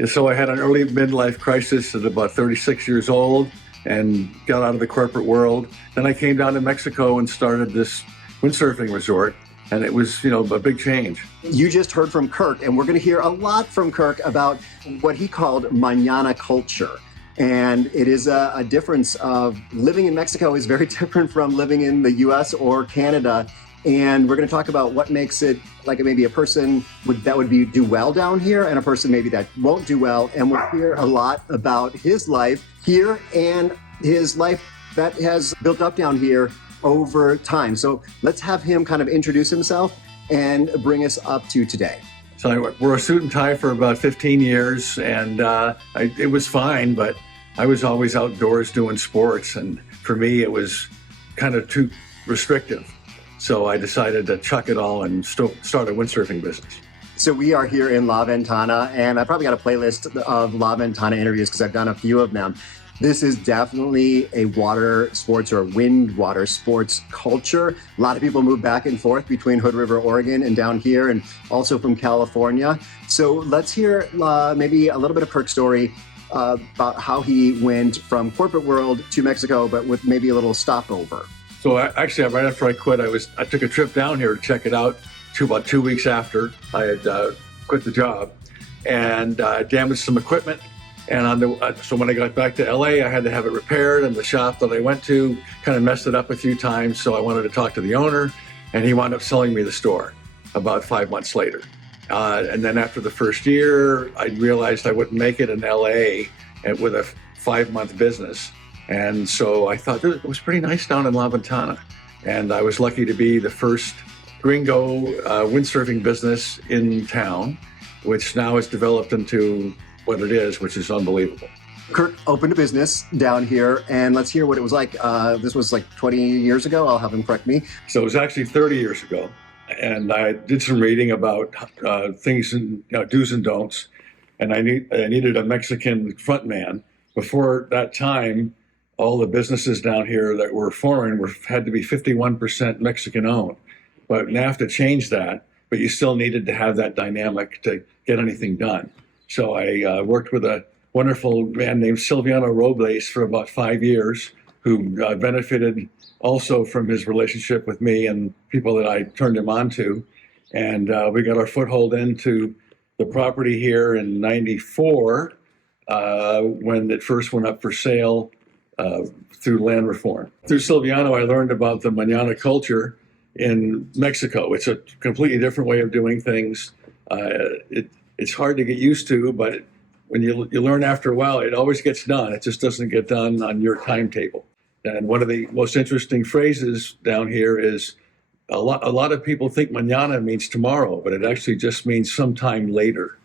And so I had an early midlife crisis at about 36 years old and got out of the corporate world. Then I came down to Mexico and started this windsurfing resort. And it was, a big change. You just heard from Kirk, and we're going to hear a lot from Kirk about what he called mañana culture. And it is a difference of living in Mexico is very different from living in the US or Canada. And we're going to talk about what makes it like maybe a person that would do well down here and a person maybe that won't do well. And we'll hear a lot about his life here and his life that has built up down here over time. So let's have him kind of introduce himself and bring us up to today. So I wore a suit and tie for about 15 years, and it was fine, but I was always outdoors doing sports, and for me it was kind of too restrictive. So I decided to chuck it all and start a windsurfing business. So we are here in La Ventana, and I probably got a playlist of La Ventana interviews because I've done a few of them. This is definitely a water sports or wind water sports culture. A lot of people move back and forth between Hood River, Oregon and down here, and also from California. So let's hear maybe a little bit of Kirk's story about how he went from corporate world to Mexico, but with maybe a little stopover. So actually, right after I quit, I took a trip down here to check it out. About 2 weeks after I had quit the job, and damaged some equipment. And so when I got back to LA, I had to have it repaired, and the shop that I went to kind of messed it up a few times. So I wanted to talk to the owner, and he wound up selling me the store about 5 months later. And then after the first year, I realized I wouldn't make it in LA with a 5-month business. And so I thought it was pretty nice down in La Ventana. And I was lucky to be the first gringo windsurfing business in town, which now has developed into what it is, which is unbelievable. Kirk opened a business down here, and let's hear what it was like. This was like 20 years ago. I'll have him correct me. So it was actually 30 years ago. And I did some reading about things and do's and don'ts. And I needed a Mexican front man. Before that time, all the businesses down here that were foreign had to be 51% Mexican owned. But NAFTA changed that, but you still needed to have that dynamic to get anything done. So I worked with a wonderful man named Silviano Robles for about 5 years, who benefited also from his relationship with me and people that I turned him on to. And we got our foothold into the property here in '94 when it first went up for sale through land reform. Through Silviano, I learned about the mañana culture in Mexico. It's a completely different way of doing things. It's hard to get used to, but when you learn after a while, it always gets done. It just doesn't get done on your timetable. And one of the most interesting phrases down here is a lot of people think mañana means tomorrow, but it actually just means sometime later.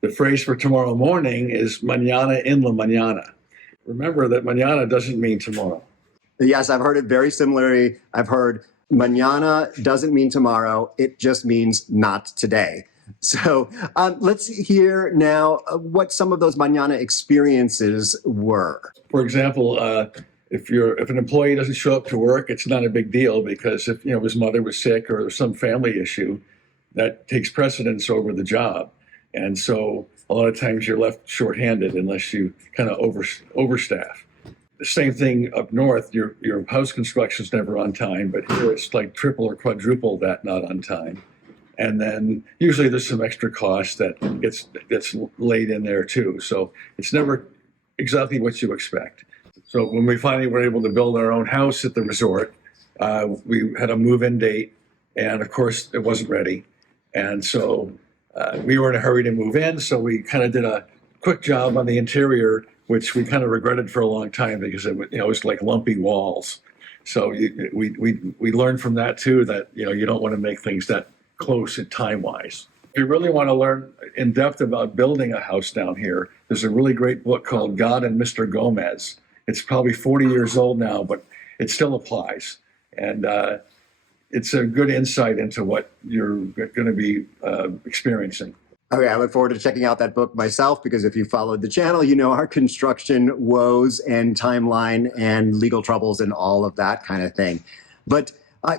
The phrase for tomorrow morning is mañana en la mañana. Remember that mañana doesn't mean tomorrow. Yes, I've heard it very similarly. I've heard mañana doesn't mean tomorrow. It just means not today. So let's hear now what some of those mañana experiences were. For example, if an employee doesn't show up to work, it's not a big deal because if his mother was sick or there's some family issue, that takes precedence over the job. And so a lot of times you're left shorthanded unless you kind of overstaff. The same thing up north, your house construction's never on time, but here it's like triple or quadruple that not on time. And then usually there's some extra cost that gets laid in there too. So it's never exactly what you expect. So when we finally were able to build our own house at the resort, we had a move-in date, and of course it wasn't ready. And so we were in a hurry to move in, so we kind of did a quick job on the interior, which we kind of regretted for a long time because it was like lumpy walls. So we learned from that too that you don't want to make things that close in time-wise. If you really want to learn in depth about building a house down here, there's a really great book called God and Mr. Gomez. It's probably 40 years old now, but it still applies. And it's a good insight into what you're going to be experiencing. Okay, I look forward to checking out that book myself because if you followed the channel, you know our construction woes and timeline and legal troubles and all of that kind of thing. But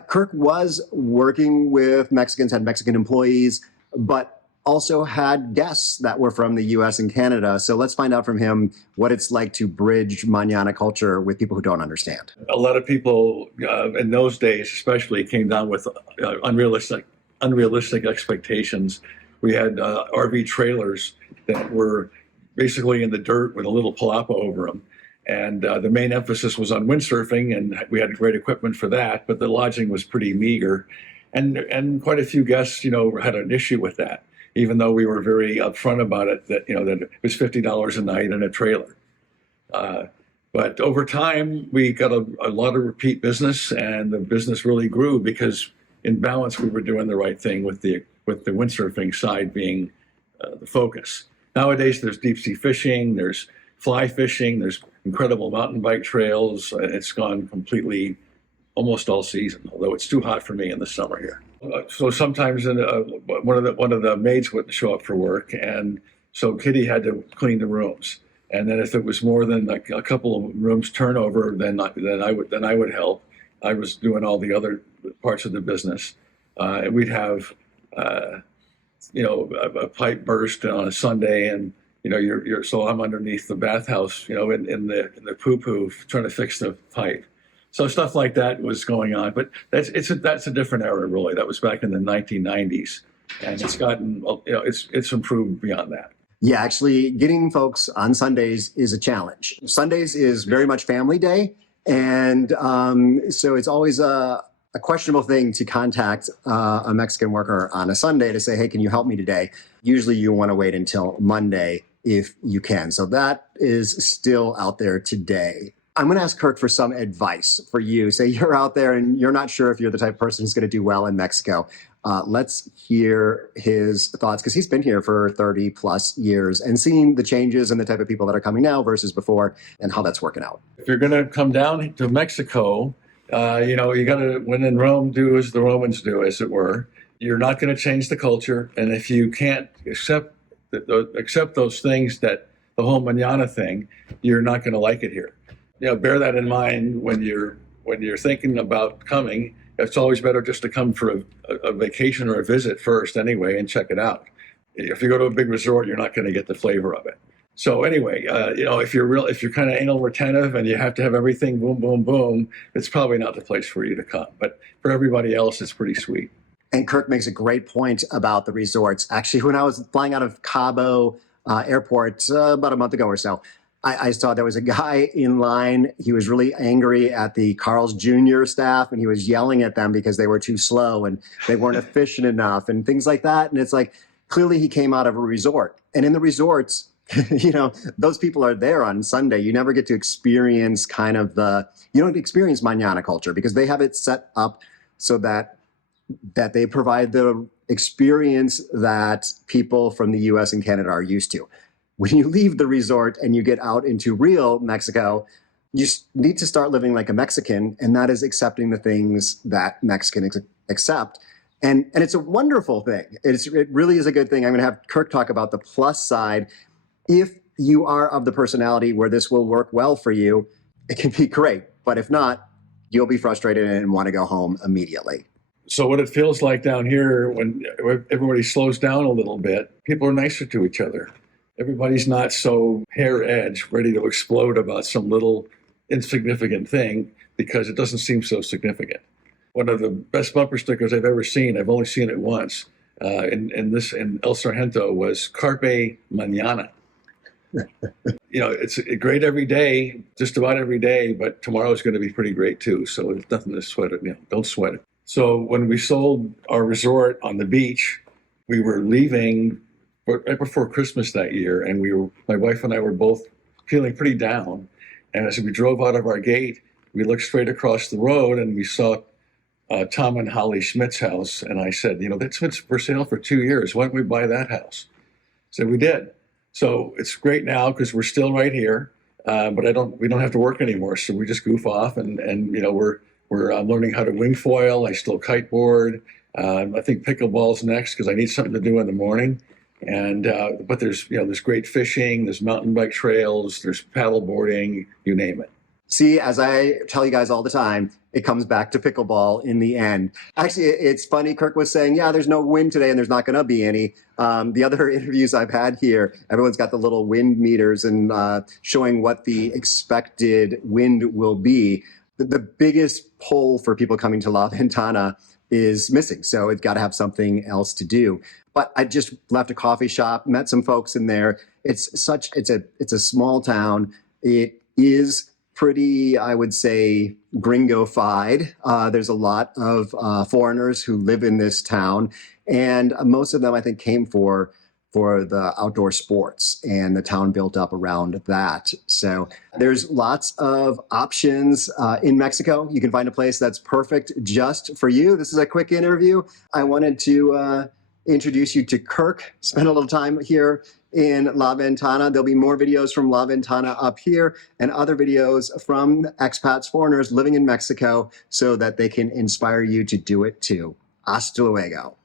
Kirk was working with Mexicans, had Mexican employees, but also had guests that were from the US and Canada. So let's find out from him what it's like to bridge Mañana culture with people who don't understand. A lot of people in those days, especially, came down with unrealistic expectations. We had RV trailers that were basically in the dirt with a little palapa over them. And the main emphasis was on windsurfing, and we had great equipment for that, but the lodging was pretty meager. And quite a few guests, had an issue with that, even though we were very upfront about it, that it was $50 a night in a trailer. But over time, we got a lot of repeat business, and the business really grew because in balance, we were doing the right thing with the windsurfing side being the focus. Nowadays, there's deep sea fishing, there's fly fishing, there's incredible mountain bike trails. It's gone completely almost all season, although it's too hot for me in the summer here. So sometimes one of the maids wouldn't show up for work, and so Kitty had to clean the rooms. And then if it was more than like a couple of rooms turnover, then I would help. I was doing all the other parts of the business. And we'd have a pipe burst on a Sunday, and so I'm underneath the bathhouse, in the poo-poo trying to fix the pipe. So stuff like that was going on, but that's a different era, really. That was back in the 1990s, and it's gotten it's improved beyond that. Yeah, actually, getting folks on Sundays is a challenge. Sundays is very much family day, and so it's always a questionable thing to contact a Mexican worker on a Sunday to say, hey, can you help me today? Usually you want to wait until Monday if you can. So that is still out there today. I'm going to ask Kirk for some advice for you. Say you're out there and you're not sure if you're the type of person who's going to do well in Mexico. Let's hear his thoughts, because he's been here for 30 plus years and seen the changes and the type of people that are coming now versus before and how that's working out. If you're going to come down to Mexico, you got to, when in Rome, do as the Romans do, as it were. You're not going to change the culture. And if you can't accept those things, that the whole mañana thing, you're not going to like it here. Bear that in mind when you're thinking about coming. It's always better just to come for a vacation or a visit first anyway and check it out. If you go to a big resort, you're not going to get the flavor of it. So anyway, if you're kind of anal retentive and you have to have everything boom, boom, boom, it's probably not the place for you to come. But for everybody else, it's pretty sweet. And Kirk makes a great point about the resorts. Actually, when I was flying out of Cabo Airport about a month ago or so, I saw there was a guy in line. He was really angry at the Carl's Jr. staff, and he was yelling at them because they were too slow and they weren't efficient enough and things like that. And it's like, clearly he came out of a resort. And in the resorts, those people are there on Sunday. You never get to experience you don't experience mañana culture because they have it set up so that they provide the experience that people from the US and Canada are used to. When you leave the resort and you get out into real Mexico, you need to start living like a Mexican, and that is accepting the things that Mexicans accept. And it's a wonderful thing. It really is a good thing. I'm going to have Kirk talk about the plus side. If you are of the personality where this will work well for you, it can be great. But if not, you'll be frustrated and want to go home immediately. So what it feels like down here when everybody slows down a little bit, people are nicer to each other. Everybody's not so hair edge, ready to explode about some little insignificant thing because it doesn't seem so significant. One of the best bumper stickers I've ever seen, I've only seen it once, in El Sargento, was Carpe Mañana. It's great every day, just about every day, but tomorrow's going to be pretty great too. So it's nothing to sweat it. Don't sweat it. So when we sold our resort on the beach, we were leaving right before Christmas that year, and my wife and I were both feeling pretty down. And as we drove out of our gate, we looked straight across the road and we saw Tom and Holly Schmidt's house. And I said, that's been for sale for 2 years. Why don't we buy that house? So we did. So it's great now because we're still right here, but we don't have to work anymore. So we just goof off, and we're learning how to wing foil. I still kiteboard. I think pickleball's next because I need something to do in the morning. And but there's great fishing, there's mountain bike trails, there's paddle boarding, you name it. See, as I tell you guys all the time, it comes back to pickleball in the end. Actually, it's funny. Kirk was saying, yeah, there's no wind today and there's not going to be any. The other interviews I've had here, everyone's got the little wind meters and showing what the expected wind will be. The biggest pull for people coming to La Ventana is missing. So it's got to have something else to do. But I just left a coffee shop, met some folks in there. It's a small town. It is pretty, I would say, gringo-fied. There's a lot of foreigners who live in this town, and most of them, I think, came for the outdoor sports, and the town built up around that. So there's lots of options in Mexico. You can find a place that's perfect just for you. This is a quick interview. I wanted to introduce you to Kirk, spend a little time here in La Ventana. There'll be more videos from La Ventana up here and other videos from expats, foreigners living in Mexico, so that they can inspire you to do it too. Hasta luego.